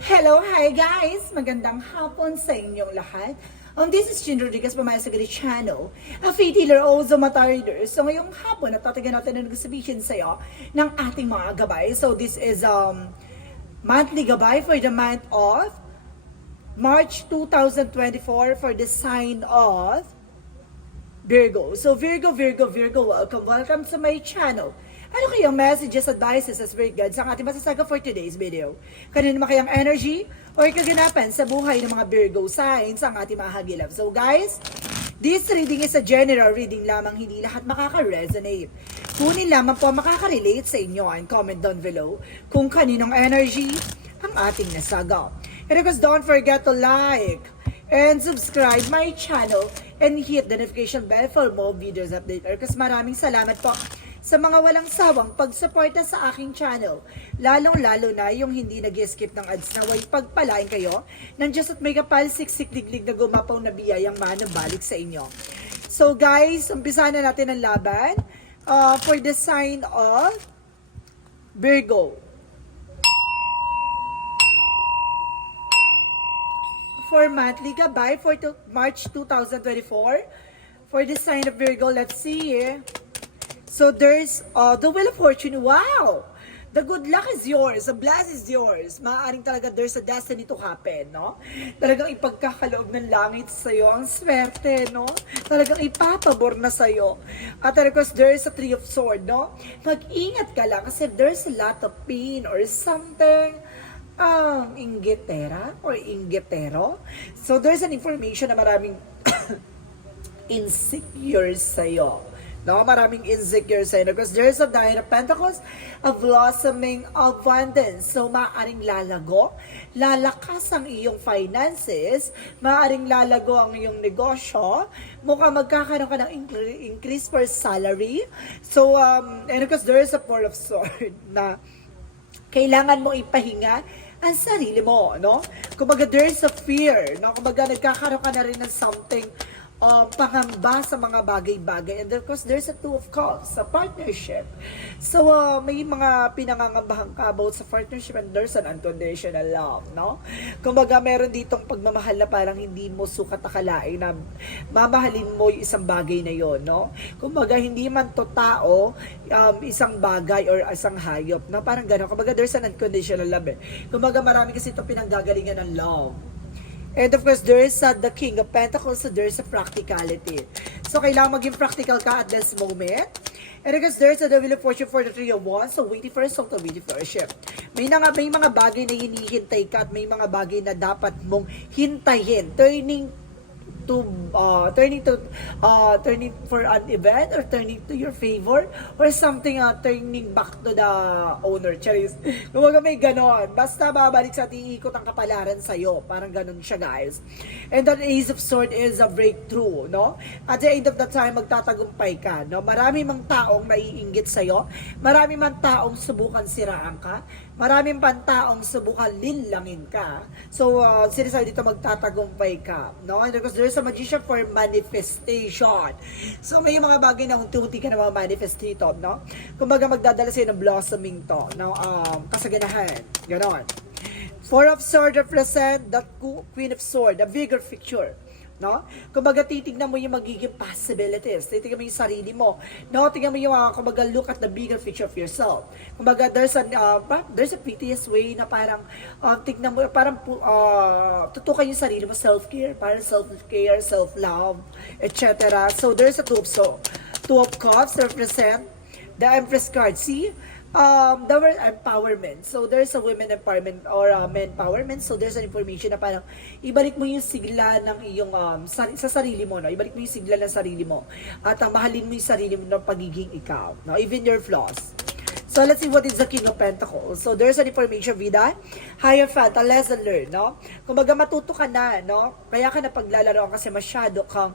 Hello, hi guys! Magandang hapon sa inyong lahat. This is Jin Rodriguez from my Sagari channel, a faith healer o Zomata reader. So ngayong hapon, natatagan natin ang nagsabihin sa'yo ng ating mga gabay. So this is monthly gabay for the month of March 2024 for the sign of Virgo. So Virgo, welcome to my channel. Ano kayang messages, advices, as spirit guides ang ating masasaga for today's video? Kanino naman kayang energy or kaganapan sa buhay ng mga Virgo signs ang ating mahagilap? So guys, this reading is a general reading lamang, hindi lahat makaka-resonate. Kunin lamang po makaka-relate sa inyo and comment down below kung kaninong energy ang ating nasaga. And of course, don't forget to like and subscribe my channel and hit the notification bell for more videos update. Kasi maraming salamat po sa mga walang sawang pagsuporta sa aking channel. Lalong-lalo na yung hindi nag-skip ng ads na way pagpalain kayo ng Diyos at may kapal siksik-liglig na gumapaw na biyayang manabalik sa inyo. So guys, umpisa na natin ang laban for the sign of Virgo. For monthly gabay for March 2024 for the sign of Virgo, let's see. So there's the Wheel of Fortune. Wow! The good luck is yours. The bless is yours. Maaaring talaga there's a destiny to happen, no? Talagang ipagkakaloob ng langit sa'yo ang swerte, no? Talagang ipapabor na sa'yo. At of course, there's a Three of Swords, no? Mag-ingat ka lang kasi there's a lot of pain or something. Inggitera or inggitero. So there's an information na maraming insecure sa'yo. No, maraming insecure sa'yo. Because there's a Nine of Pentacles, a blossoming abundance. So, maaaring lalago, lalakas ang iyong finances, maaaring lalago ang iyong negosyo, mukhang magkakaroon ka ng increase for salary. So, and of course, there's a Four of Swords na kailangan mo ipahinga ang sarili mo, no? Kumbaga, there's a fear, no? Kumbaga, nagkakaroon ka na rin ng something pangamba sa mga bagay-bagay. And of course, there's a Two of Cups, a partnership. So, may mga pinangangambahan ka about sa partnership and there's an unconditional love, no? Kumbaga, meron ditong pagmamahal na parang hindi mo sukat akalain na mamahalin mo yung isang bagay na yon, no? Kumbaga, hindi man to tao, isang bagay or isang hayop, no? Parang gano'n. Kumbaga, there's an unconditional love. Kumbaga, marami kasi ito pinanggagalingan ng love. And of course, there is the King of Pentacles, so there is a practicality. So, kailangan maging practical ka at this moment. And of course, there is the Wheel of Fortune for the Three of Wands, so waiting for a result, waiting for a shift. May mga bagay na hinihintay ka at may mga bagay na dapat mong hintayin. Turning for an event or turning to your favor or something, turning back to the owner. Charis. Kumbaga may ganon. Basta babalik sa ating ikot ang kapalaran sa'yo. Parang ganon siya, guys. And the Ace of Swords is a breakthrough, no? At the end of the time, magtatagumpay ka, no? Marami mang taong naiinggit sa'yo. Marami mang taong subukan siraan ka. Marami pang taong subukan linlangin ka. So, sinasabi dito magtatagumpay ka, no? And because there's a Magician for manifestation. So, may mga bagay na unti-unti ka na ma-manifest dito, no? Kumbaga, magdadala sa'yo ng blossoming to, no? Kasaganahan. Ganon. Four of Swords represent the Queen of Swords, the bigger picture. No? Kumbaga, titignan mo yung magiging possibilities. Titignan mo yung sarili mo. No? Tignan mo yung, kumbaga, look at the bigger picture of yourself. Kumbaga, there's a prettiest way na parang, tignan mo, parang, tutukan yung sarili mo, self-care, parang self-care, self-love, etc. So, there's a Two of Cups represent the Empress card. See? The word empowerment. So, there's a women empowerment or men empowerment. So, there's an information na parang ibalik mo yung sigla ng iyong sa sarili mo, no? Ibalik mo yung sigla ng sarili mo. At mahalin mo yung sarili mo ng pagiging ikaw, no? Even your flaws. So, let's see what is the King of Pentacles. So, there's an information with that. Hierophant, a lesson learned, no? Kumbaga, matuto ka na, no? Kaya ka na paglalaroan kasi masyado kang,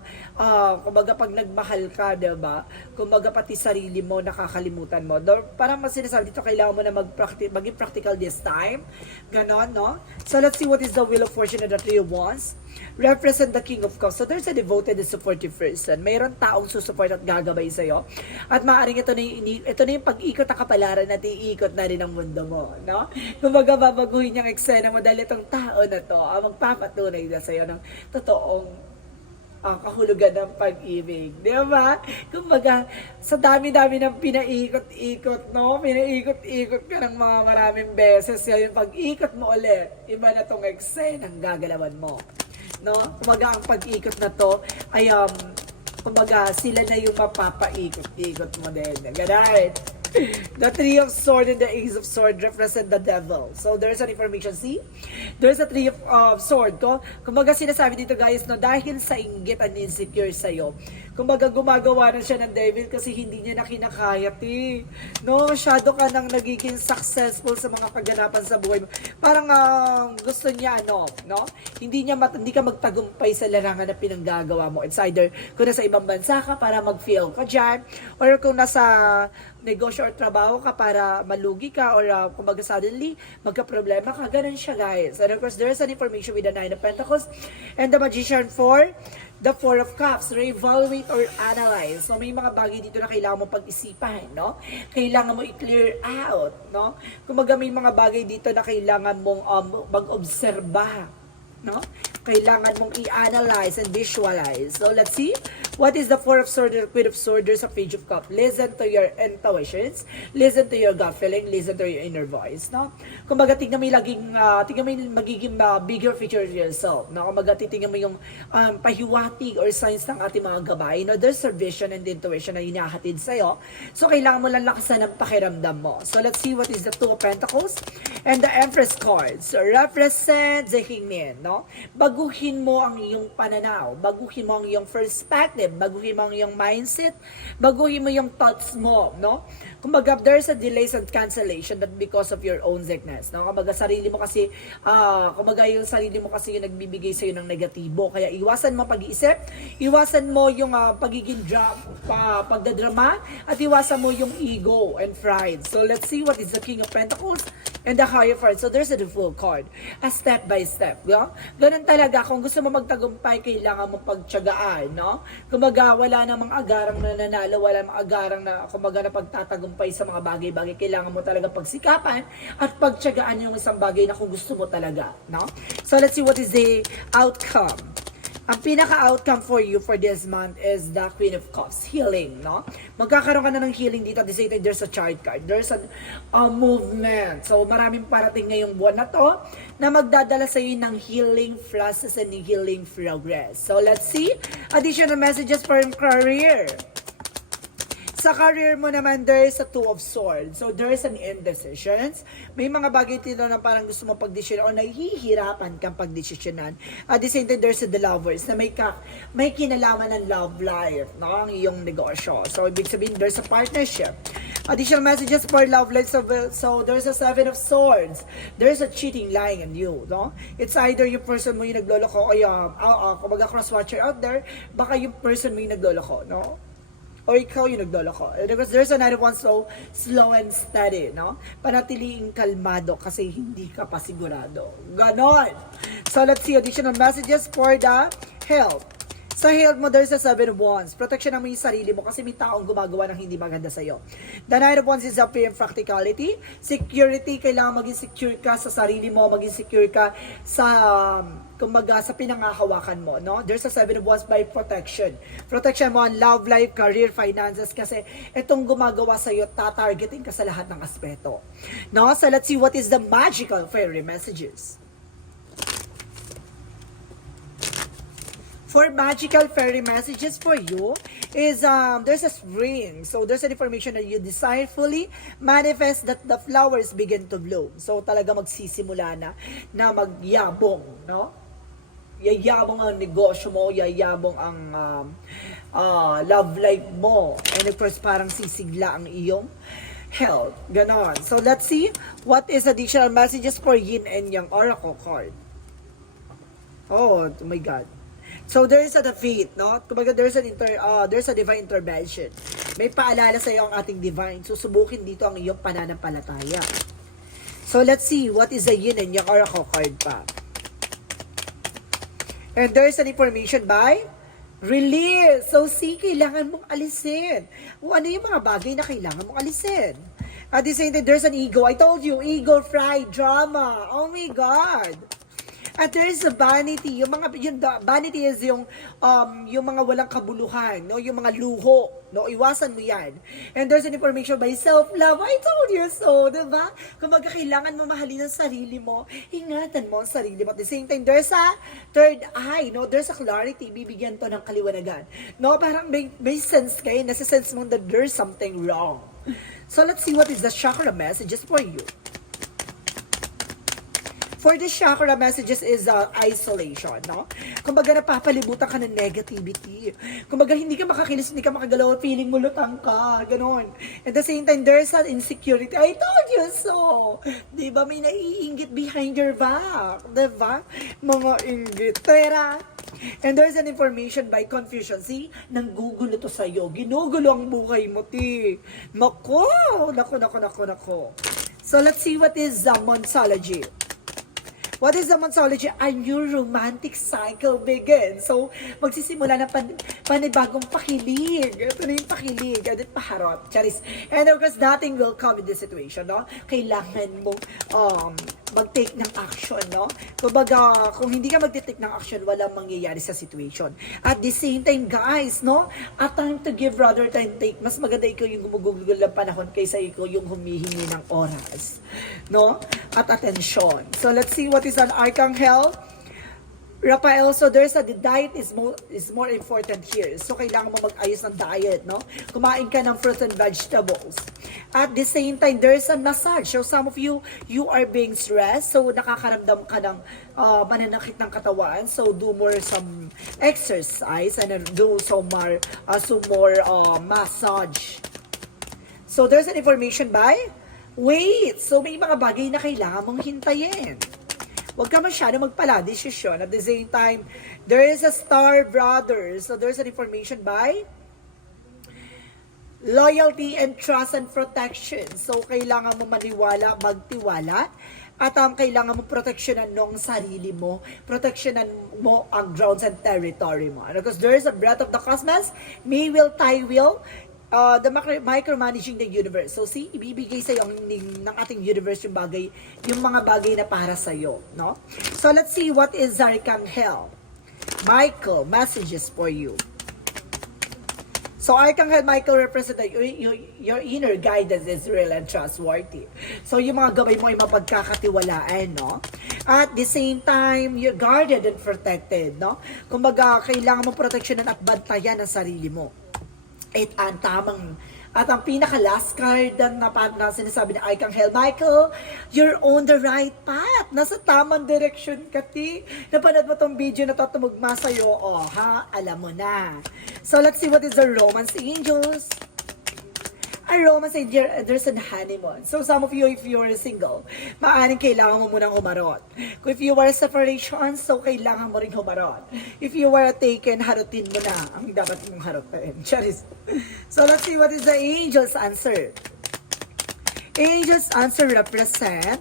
kumbaga, pag nagmahal ka, diba? Kumbaga, pati sarili mo, nakakalimutan mo. Parang mas sinasabi dito, kailangan mo na maging practical this time. Ganon, no? So, let's see what is the Wheel of Fortune and the Three of Wands. Represent the King of Cups. So, there's a devoted and supportive person. Mayroon taong susuport at gagabay sa'yo. At maaaring ito na yung pag-ikot na kapala kapalaran at iikot na rin ang mundo mo, no? Kumbaga, babaguhin yung eksena mo dahil itong tao na to ang magpapatunay na sa'yo ng totoong kahulugan ng pag-ibig. Di ba? Kumbaga, sa dami-dami ng pinaikot-ikot, no? Pinaikot-ikot ka ng mga maraming beses. Yung pag-ikot mo ulit, iba na tong eksenang gagalawan mo. No? Kumbaga, ang pag-ikot na to ay, kumbaga, sila na yung mapapaikot-ikot mo din. Ganun. The Three of Swords and the Ace of Swords represent the devil. So, there's an information. See? There's a Three of Swords. Kumbaga, sinasabi dito guys, no, dahil sa inggit and insecure sa'yo, kumbaga, gumagawa na siya ng devil kasi hindi niya na kinakayat eh. No, masyado ka nang nagiging successful sa mga kaganapan sa buhay mo. Parang gusto niya, no? Hindi ka magtagumpay sa larangan na pinanggagawa mo. It's either kung nasa ibang bansa ka para mag-fail ka dyan, or kung nasa negosyo or trabaho ka para malugi ka, or kumbaga suddenly magka-problema ka. Ganun siya guys. And of course, there's an information with the Nine of Pentacles and the Magician for the Four of Cups. Re-evaluate or analyze. So, may mga bagay dito na kailangan mo pag-isipan, no? Kailangan mo i-clear out, no? Kumbaga, may mga bagay dito na kailangan mong mag-obserba, no? Kailangan mong i-analyze and visualize. So, let's see. What is the Four of Swords and Queen of Swords? There's a Page of Cups. Listen to your intuitions. Listen to your gut feeling. Listen to your inner voice, no? Kumbaga, tingnan mo yung magiging bigger picture of yourself, no? Kumbaga, tingnan mo yung pahiwatig or signs ng ating mga gabay, no? There's a vision and intuition na hinahatid sa'yo. So, kailangan mo lang lakasan ang pakiramdam mo. So, let's see what is the Two of Pentacles and the Empress cards. So, represent the Hangman, no? Baguhin mo ang iyong pananaw. Baguhin mo ang iyong perspective. Baguhin mo ang iyong mindset. Baguhin mo yung thoughts mo, no? Kumbaga, there's a delays and cancellation that because of your own sickness, no? Kumbaga, yung sarili mo kasi yung nagbibigay sa'yo ng negatibo. Kaya iwasan mo pag-iisip, iwasan mo yung pagiging pagdadrama, at iwasan mo yung ego and pride. So, let's see what is the King of Pentacles and the Hierophant. So, there's a full card. A step by step, no? Ganun talaga, kung gusto mo magtagumpay, kailangan mo pagtiyagaan, no? Kumbaga, wala namang agarang na nanalo, wala namang agarang na, kumbaga, na pagtatagumpay sa mga bagay-bagay. Kailangan mo talaga pagsikapan at pagtiyagaan yung isang bagay na kung gusto mo talaga, no? So, let's see what is the outcome. Ang pinaka-outcome for you for this month is the Queen of Cups, healing, no? Magkakaroon ka na ng healing dito. At the same time, there's a chart card. There's a movement. So, maraming parating ngayong buwan na to na magdadala sa iyo ng healing process and healing progress. So, let's see. Additional messages for your career. Sa career mo naman, there is a Two of Swords. So, there is an indecisions. May mga bagay dito na parang gusto mo pagdesisyonan o nahihirapan kang pagdesisyonan. At the same time, there's the lovers na may kinalaman ng love life, no? Ang iyong negosyo. So, ibig sabihin, there's a partnership. Additional messages for love life. So, there's a Seven of Swords. There's a cheating lying on you, no? It's either yung person mo yung nagloloko o yung, kumbaga cross-watcher out there, baka yung person mo yung nagloloko, no? Or ikaw yung nagloloko. Because there's another one, so slow and steady, no? Panatiliing kalmado kasi hindi ka pa sigurado. Ganon. So, let's see additional messages for the health. Sa health mo, there's a Seven of Wands. Protection mo yung sarili mo kasi may taong gumagawa ng hindi maganda sa'yo. The Nine of Wands is up in practicality. Security, kailangan maging secure ka sa sarili mo, maging secure ka sa kumbaga sa pinangahawakan mo, no? There's a Seven of Wands by protection. Protection mo on love life, career, finances kasi itong gumagawa sa'yo, tatargeting ka sa lahat ng aspeto. No? So let's see what is the magical fairy messages. For magical fairy messages for you is there's a spring. So there's an information that you desire fully manifest that the flowers begin to bloom. So talaga magsisimula na magyabong, no? Yayabong ang negosyo mo, yayabong ang love life mo. And of course, parang sisigla ang iyong health. Ganon. So let's see what is additional messages for Yin and Yang Oracle card. Oh my God. So there is a defeat, no? Kumbaga there's a divine intervention. May paalala sa iyo ang ating divine. Susubukin dito ang iyong pananampalataya. So let's see what is the Yin and Yang Oracle card pa. And there's an information by release. So see, kailangan mong alisin. Kung ano yung mga bagay na kailangan mong alisin. At the same time, there's an ego. I told you, ego fried drama. Oh my God. At there's a vanity. Vanity is yung mga walang kabuluhan, no? Yung mga luho, no? Iwasan mo yan. And there's an information by self-love. I told you so, diba? Kung kailangan mo mahalin ang sarili mo, ingatan mo ang sarili mo. At the same time, there's a third eye, no? There's a clarity. Bibigyan to ng kaliwanagan. No? Parang may sense kayo. Nasa-sense mo that there's something wrong. So let's see what is the chakra messages for you. For the chakra messages is isolation, no? Kumbaga napapalibutan ka ng negativity. Kumbaga hindi ka makakilos, hindi ka makagalaw, feeling mo lutang ka, ganon. At the same time, there's an insecurity. I told you so! Diba, may naiinggit behind your back. Diba? Mga inggit. Pera. And there's an information by confusion. See, nanggugulo to sa'yo. Ginugulo ang buhay mo, ti. Nako. So let's see what is Monsology. What is the Monsology? A new romantic cycle begins. So, magsisimula ng panibagong pakilig. Ito na yung pakilig. At paharot. Charis. And of course, nothing will come in this situation, no? Kailangan mo mag-take ng action, no? Kumbaga, kung hindi ka mag-take ng action, walang mangyayari sa situation. At the same time, guys, no? A time to give rather than take. Mas maganda ikaw yung gumugugol ng panahon kaysa ikaw yung humihingi ng oras. No? At atensyon. So, let's see what is an Archangel. Raphael, so the diet is more important here. So, kailangan mo mag-ayos ng diet, no? Kumain ka ng fruits and vegetables. At the same time, there's a massage. So, some of you are being stressed. So, nakakaramdam ka ng mananakit ng katawan. So, do more some exercise and do some more massage. So, there's an information by wait. So, may mga bagay na kailangan mong hintayin. Huwag ka masyado magpala desisyon. At the same time, there is a star brother. So, there's an information by loyalty and trust and protection. So, kailangan mo maniwala, magtiwala. At kailangan mo proteksyonan ng sarili mo. Proteksyonan mo ang grounds and territory mo. Because there is a breath of the cosmos. May will, tie will. The micromanaging the universe. So, see, ibibigay sa'yo ng ating universe yung mga bagay na para sa'yo, no? So, let's see what is Archangel Michael messages for you. So, Archangel Michael represents your inner guidance is real and trustworthy. So, yung mga gabay mo ay mapagkakatiwalaan, no? At the same time, you're guarded and protected, no? Kumbaga, kailangan mo proteksyonan at bantayan ang sarili mo. At ang pinaka-last card na sinasabi ni Archangel Michael, you're on the right path. Nasa tamang direction ka, ti. Napanood mo tong video na to, tumugma sa'yo, alam mo na. So, let's see what is the Romance Angels. A romance angel, there's an honeymoon. So, some of you, if you are single, maaaring kailangan mo munang humarot. If you are separation, so kailangan mo rin humarot. If you are taken, harutin mo na ang dapat mong harutin. Charis. So, let's see what is the angel's answer. Angel's answer represent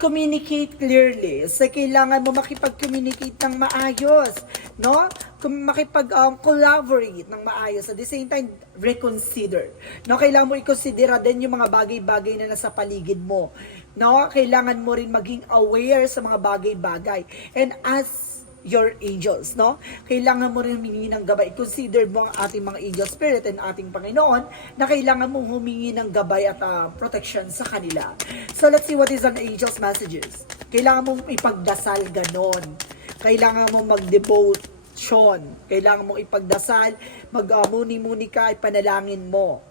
communicate clearly. So, kailangan mo makipag-communicate ng maayos, no? Makipag-collaborate ng maayos. At the same time, reconsider. No? Kailangan mo i-considera din yung mga bagay-bagay na nasa paligid mo. No? Kailangan mo rin maging aware sa mga bagay-bagay. And as your angels, no? Kailangan mo rin humingi ng gabay. Consider mo ang ating mga angel spirit and ating Panginoon na kailangan mong humingi ng gabay at protection sa kanila. So, let's see what is an angel's messages. Kailangan mong ipagdasal ganon. Kailangan mong mag-devote. Kailangan mong ipagdasal, mag-muni-muni ka, ipanalangin mo.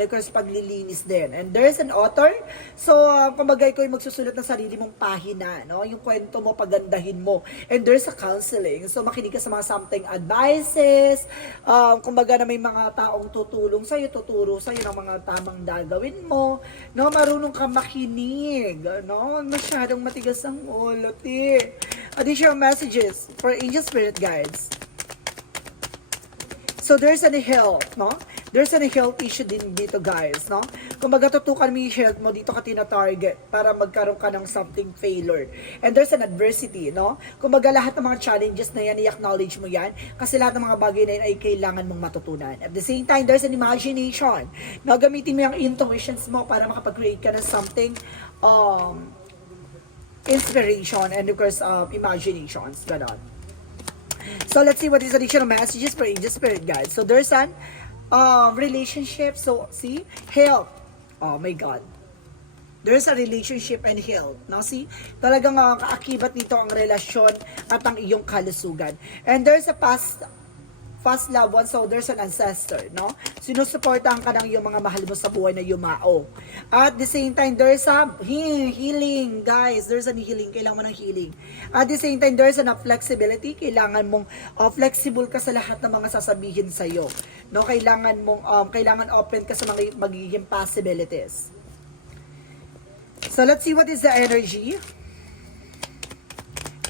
Request paglilinis din. And there's an author. So, kumbaga ikaw yung magsusulat ng sarili mong pahina, no? Yung kwento mo, pagandahin mo. And there's a counseling. So, makinig ka sa mga something advices. Kumbaga na may mga taong tutulong sa'yo, tuturo sa'yo ng mga tamang gagawin mo. No? Marunong ka makinig. No? Masyadong matigas ang ulo, Additional messages for angel spirit guides. So there's an help, no? there's a health issue din dito, guys, no? Kung magatutukan mo yung health mo, dito ka tina-target para magkaroon ka ng something failure. And there's an adversity, no? Kung lahat ng mga challenges na yan, i-acknowledge mo yan, kasi lahat ng mga bagay na yan ay kailangan mong matutunan. At the same time, there's an imagination. No? Gamitin mo yung intuitions mo para makapag-create ka ng something, inspiration, and of course, imaginations, ganon. So let's see what is additional messages for angel spirit guides. So there's an relationship. So see, health. Oh my God. There's a relationship and health. Now see, talagang kaakibat nito ang relasyon at ang iyong kalusugan. And there's a past loved one, so there's an ancestor, no? Sinusuportahan ka ng iyong mga mahal mo sa buhay na yumao. At the same time, there's a healing, guys. There's a healing. Kailangan mo ng healing. At the same time, there's a flexibility. Kailangan mong flexible ka sa lahat ng mga sasabihin sa'yo. No? Kailangan open ka sa mga magiging possibilities. So, let's see what is the energy.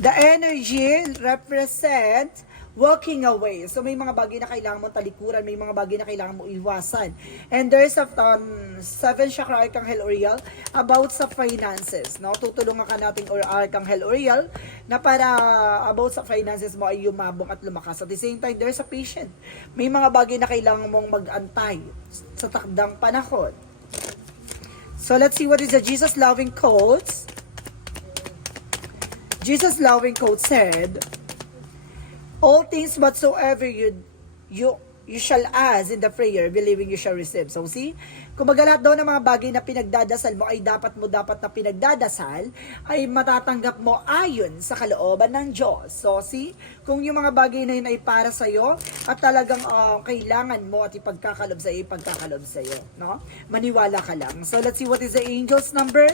The energy represents walking away. So, may mga bagay na kailangan mong talikuran, may mga bagay na kailangan mong iwasan. And there's a 7 chakra Archangel Uriel about sa finances, no? Tutulungan ka nating Archangel Uriel na para about sa finances mo ay yumabong at lumakas. At the same time, there's a patient. May mga bagay na kailangan mong mag-antay sa takdang panahon. So, let's see what is the Jesus loving quotes. Jesus loving quote said, all things whatsoever you shall ask in the prayer, believing you shall receive. So see, kung lahat daw ng mga bagay na pinagdadasal mo ay dapat na pinagdadasal, ay matatanggap mo ayon sa kalooban ng Diyos. So see, kung yung mga bagay na yun ay para sa'yo, at talagang kailangan mo at ipagkakalob sa'yo, no? Maniwala ka lang. So let's see what is the angel's number.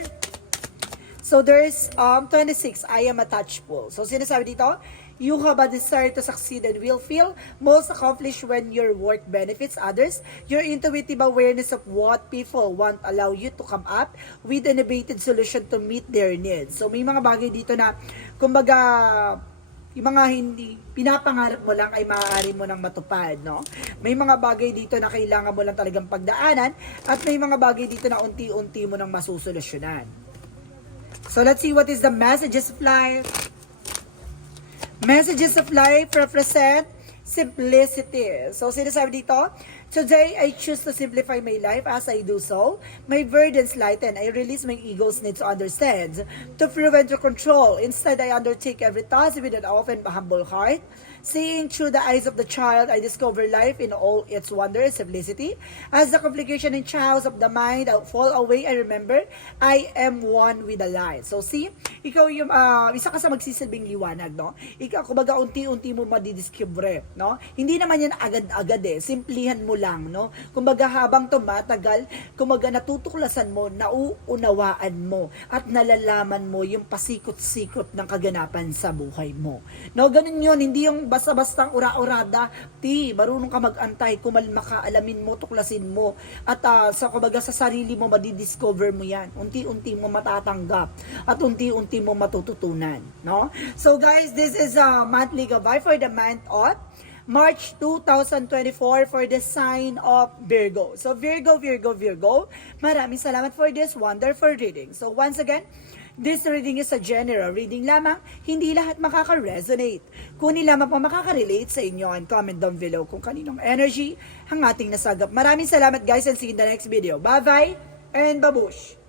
So there's 26, I am attachable. So sinasabi dito, you have a desire to succeed and will feel most accomplished when your work benefits others. Your intuitive awareness of what people want allow you to come up with an innovative solution to meet their needs. So may mga bagay dito na, kumbaga, yung mga hindi pinapangarap mo lang ay maaari mo nang matupad, no? May mga bagay dito na kailangan mo lang talagang pagdaanan at may mga bagay dito na unti-unti mo nang masusolusyonan. So let's see what is the messages of life. Messages of life represent simplicity. So, sinasabi dito, today I choose to simplify my life. As I do so, my burdens lighten. I release my ego's need to understand, to prove and to control. Instead, I undertake every task with an open, humble heart. Seeing through the eyes of the child, I discover life in all its wonder and simplicity. As the complication and chaos of the mind fall away, I remember, I am one with the light. So see, ikaw yung, isa ka sa magsisilbing liwanag, no? Ikaw, kumbaga, unti-unti mo madidiscover, no? Hindi naman yan agad-agad simplihan mo lang, no? Kumbaga, habang tumatagal, kumbaga, natutuklasan mo, nauunawaan mo, at nalalaman mo yung pasikot-sikot ng kaganapan sa buhay mo. No, ganun yun, hindi yung basta-bastang ura-urada, marunong ka mag-antay, kumalma ka, alamin mo, tuklasin mo, at kumbaga sa sarili mo, madidiscover mo yan. Unti-unti mo matatanggap, at unti-unti mo matututunan, no? So guys, this is a monthly gabay for the month of March 2024 for the sign of Virgo. So Virgo, maraming salamat for this wonderful reading. So once again, this reading is a general reading lamang, hindi lahat makaka-resonate. Kunin lamang po makaka-relate sa inyo and comment down below kung kaninong energy ang ating nasagap. Maraming salamat guys and see you in the next video. Bye-bye and babush!